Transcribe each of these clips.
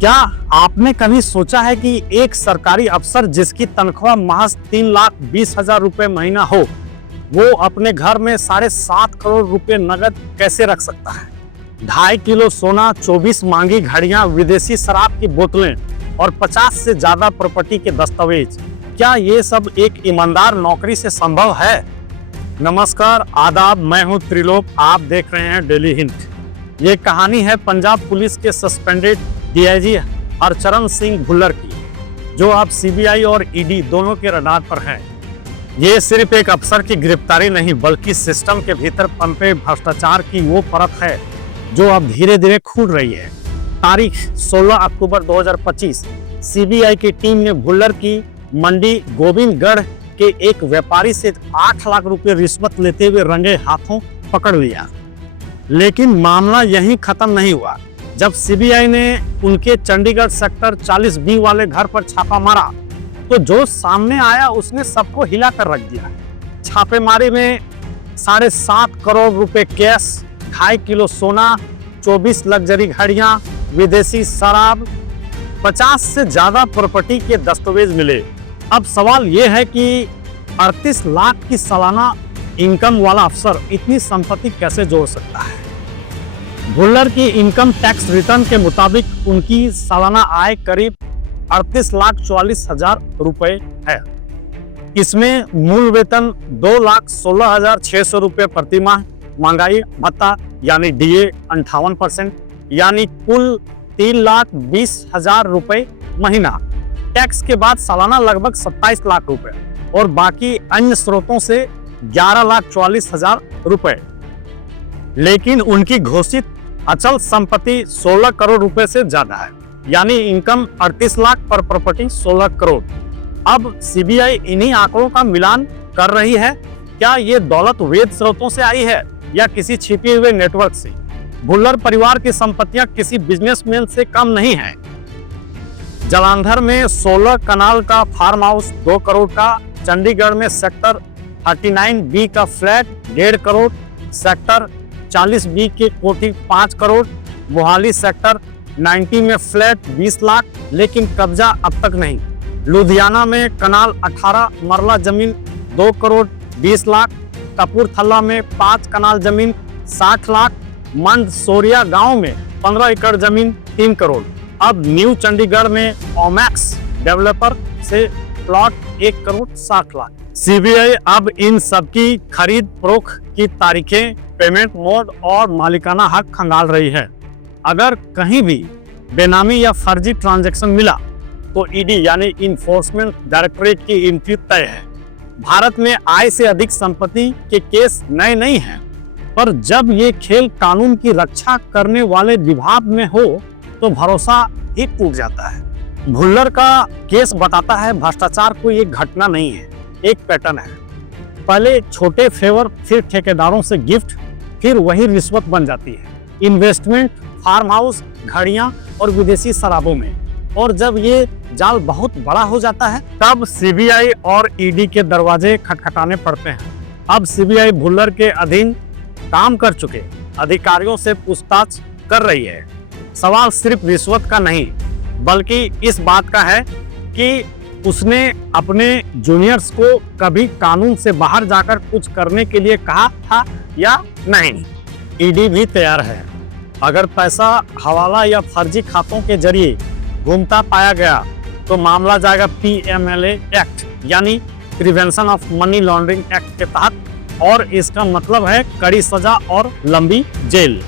क्या आपने कभी सोचा है कि एक सरकारी अफसर जिसकी तनख्वाह महज 3,20,000 रुपए महीना हो, वो अपने घर में 7.5 करोड़ रुपए नगद कैसे रख सकता है? 2.5 किलो सोना, 24 मांगी घड़ियां, विदेशी शराब की बोतलें और 50 से ज्यादा प्रॉपर्टी के दस्तावेज, क्या ये सब एक ईमानदार नौकरी से संभव है? नमस्कार, आदाब, मैं हूं त्रिलोक, आप देख रहे हैं डेली हिंट। ये कहानी है पंजाब पुलिस के सस्पेंडेड डीआईजी हरचरण सिंह भुल्लर की, जो अब सीबीआई और ईडी दोनों के रडार पर है। ये सिर्फ एक अफसर की गिरफ्तारी नहीं, बल्कि सिस्टम के भीतर पनपे भ्रष्टाचार की वो परत है जो अब धीरे धीरे खुल रही है। तारीख 16 अक्टूबर 2025 सीबीआई की टीम ने भुल्लर की मंडी गोविंदगढ़ के एक व्यापारी से 8 लाख रुपए रिश्वत लेते हुए रंगे हाथों पकड़ लिया। लेकिन मामला यहीं खत्म नहीं हुआ। जब सीबीआई ने उनके चंडीगढ़ सेक्टर 40B वाले घर पर छापा मारा, तो जो सामने आया उसने सबको हिला कर रख दिया। छापेमारी में 7.5 करोड़ रुपए कैश, 2.5 किलो सोना, 24 लग्जरी घड़ियां, विदेशी शराब, 50 से ज्यादा प्रॉपर्टी के दस्तावेज मिले। अब सवाल यह है कि 38 लाख की सालाना इनकम वाला अफसर इतनी संपत्ति कैसे जोड़ सकता है? भुल्लर की इनकम टैक्स रिटर्न के मुताबिक उनकी सालाना आय करीब 38,44,000 रुपए है। इसमें मूल वेतन 2,16,600 रुपए प्रति माह, महंगाई भत्ता यानी डीए 58%, यानी कुल 3,20,000 रुपए महीना। टैक्स के बाद सालाना लगभग 27 लाख रुपए और बाकी अन्य स्रोतों से 11,44,000 रुपए। लेकिन उनकी घोषित अचल संपत्ति 16 करोड़ रुपए से ज्यादा है, यानी इनकम 38 लाख पर प्रॉपर्टी 16 करोड़। अब सीबीआई इन्हीं आंकड़ों का मिलान कर रही है। क्या ये दौलत वैध स्रोतों से आई है या किसी छिपे हुए नेटवर्क से? भुल्लर परिवार की संपत्तियां किसी बिजनेसमैन से कम नहीं है। जालंधर में 16 कनाल का फार्म हाउस 2 करोड़ का, चंडीगढ़ में सेक्टर 39B का फ्लैट 1.5 करोड़, सेक्टर 40B की कोठी 5 करोड़, मोहाली सेक्टर 90 में फ्लैट 20 लाख, लेकिन कब्जा अब तक नहीं। लुधियाना में कनाल 18 मरला जमीन 2 करोड़ 20 लाख, कपूरथला में 5 कनाल जमीन 60 लाख, मंदसौरिया गांव में 15 एकड़ जमीन 3 करोड़। अब न्यू चंडीगढ़ में ओमैक्स डेवलपर से प्लॉट 1 करोड़ 60 लाख। सीबीआई अब इन सबकी खरीद फरोख्त की तारीखें, पेमेंट मोड और मालिकाना हक खंगाल रही है। अगर कहीं भी बेनामी या फर्जी ट्रांजैक्शन मिला तो ईडी यानी इन्फोर्समेंट डायरेक्टरेट की एंट्री तय है। भारत में आय से अधिक संपत्ति के केस नए नहीं हैं, पर जब ये खेल कानून की रक्षा करने वाले विभाग में हो तो भरोसा ही टूट जाता है। भुल्लर का केस बताता है भ्रष्टाचार कोई एक घटना नहीं है, एक पैटर्न है। पहले छोटे फेवर, फिर ठेकेदारों से गिफ्ट, फिर वही रिश्वत बन जाती है। इन्वेस्टमेंट, फार्म हाउस, घड़ियां और विदेशी शराबों में। और जब ये जाल बहुत बड़ा हो जाता है तब सीबीआई और ईडी के दरवाजे खटखटाने पड़ते हैं। अब सीबीआई भुल्लर के अधीन काम कर चुके अधिकारियों से पूछताछ कर रही है। सवाल सिर्फ रिश्वत का नहीं, बल्कि इस बात का है कि उसने अपने जूनियर्स को कभी कानून से बाहर जाकर कुछ करने के लिए कहा था या नहीं। ईडी भी तैयार है। अगर पैसा हवाला या फर्जी खातों के जरिए घूमता पाया गया तो मामला जाएगा PMLA एक्ट यानी prevention of money laundering act के तहत, और इसका मतलब है कड़ी सजा और लंबी जेल।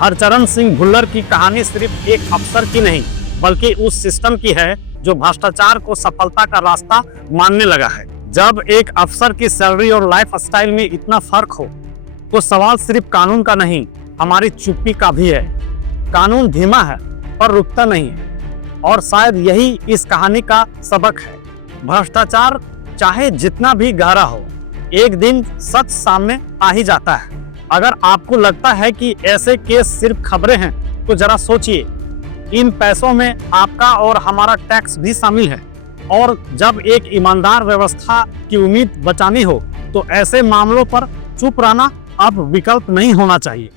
हरचरण सिंह भुल्लर की कहानी सिर्फ एक अफसर की नहीं, बल्कि उस सिस्टम की है जो भ्रष्टाचार को सफलता का रास्ता मानने लगा है। जब एक अफसर की सैलरी और लाइफ स्टाइल में इतना फर्क हो तो सवाल सिर्फ कानून का नहीं, हमारी चुप्पी का भी है। कानून धीमा है पर रुकता नहीं है, और शायद यही इस कहानी का सबक है। भ्रष्टाचार चाहे जितना भी गहरा हो, एक दिन सच सामने आ ही जाता है। अगर आपको लगता है कि ऐसे केस सिर्फ खबरें हैं तो जरा सोचिए, इन पैसों में आपका और हमारा टैक्स भी शामिल है। और जब एक ईमानदार व्यवस्था की उम्मीद बचानी हो तो ऐसे मामलों पर चुप रहना अब विकल्प नहीं होना चाहिए।